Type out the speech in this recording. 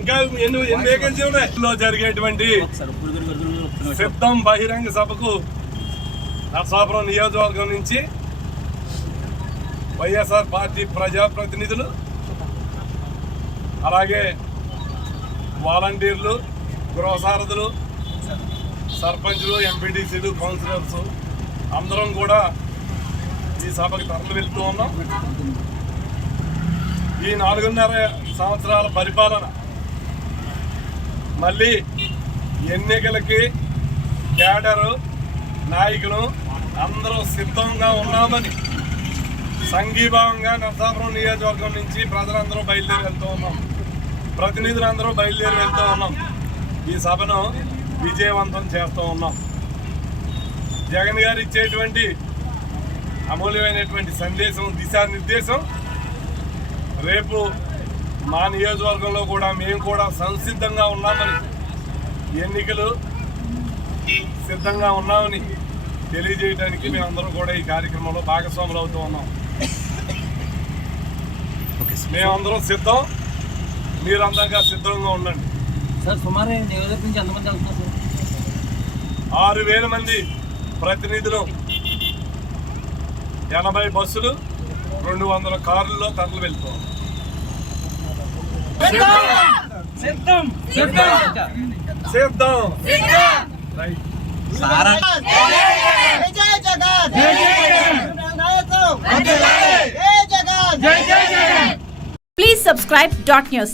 ఇంకా ఎన్ని ఎన్ని వేకెన్సీ ఉన్నాయి? జరిగేటువంటి సిద్ధం బహిరంగ సభకు నరసాపురం నియోజకవర్గం నుంచి వైఎస్ఆర్ పార్టీ ప్రజాప్రతినిధులు అలాగే వాలంటీర్లు గృహసారథులు సర్పంచులు ఎంపీటీసీలు కౌన్సిలర్స్ అందరం కూడా ఈ సభకు తరలి వెళ్తూ ఉన్నాం. ఈ నాలుగున్నర సంవత్సరాల పరిపాలన. మళ్ళీ ఎన్నికలకి కేడరు నాయకులు అందరూ సిద్ధంగా ఉన్నామని సంఘీభావంగా నరసాపురం నియోజకవర్గం నుంచి ప్రజలందరూ బయలుదేరి వెళ్తూ ఉన్నాం. ప్రతినిధులందరూ బయలుదేరి వెళ్తూ ఉన్నాం. ఈ సభను విజయవంతం చేస్తూ ఉన్నాం. జగన్ గారు ఇచ్చేటువంటి అమూల్యమైనటువంటి సందేశం దిశానిర్దేశం రేపు మా నియోజకవర్గంలో కూడా మేము కూడా సంసిద్ధంగా ఉన్నామని ఎన్నికలు సిద్ధంగా ఉన్నామని తెలియజేయడానికి మేమందరం కూడా ఈ కార్యక్రమంలో భాగస్వాములు అవుతూ ఉన్నాం. మేమందరం సిద్ధం. మీరందరిగా సిద్ధంగా ఉండండి. ఆరు వేల మంది ప్రతినిధులు ఎనభై బస్సులు రెండు వందల కార్లలో తరలి వెళ్తాం. సిద్ధం! సిద్ధం! సిద్ధం! రైట్. సారా జై జగన్! నాయకత్వం జై Jagan! Please subscribe dot news.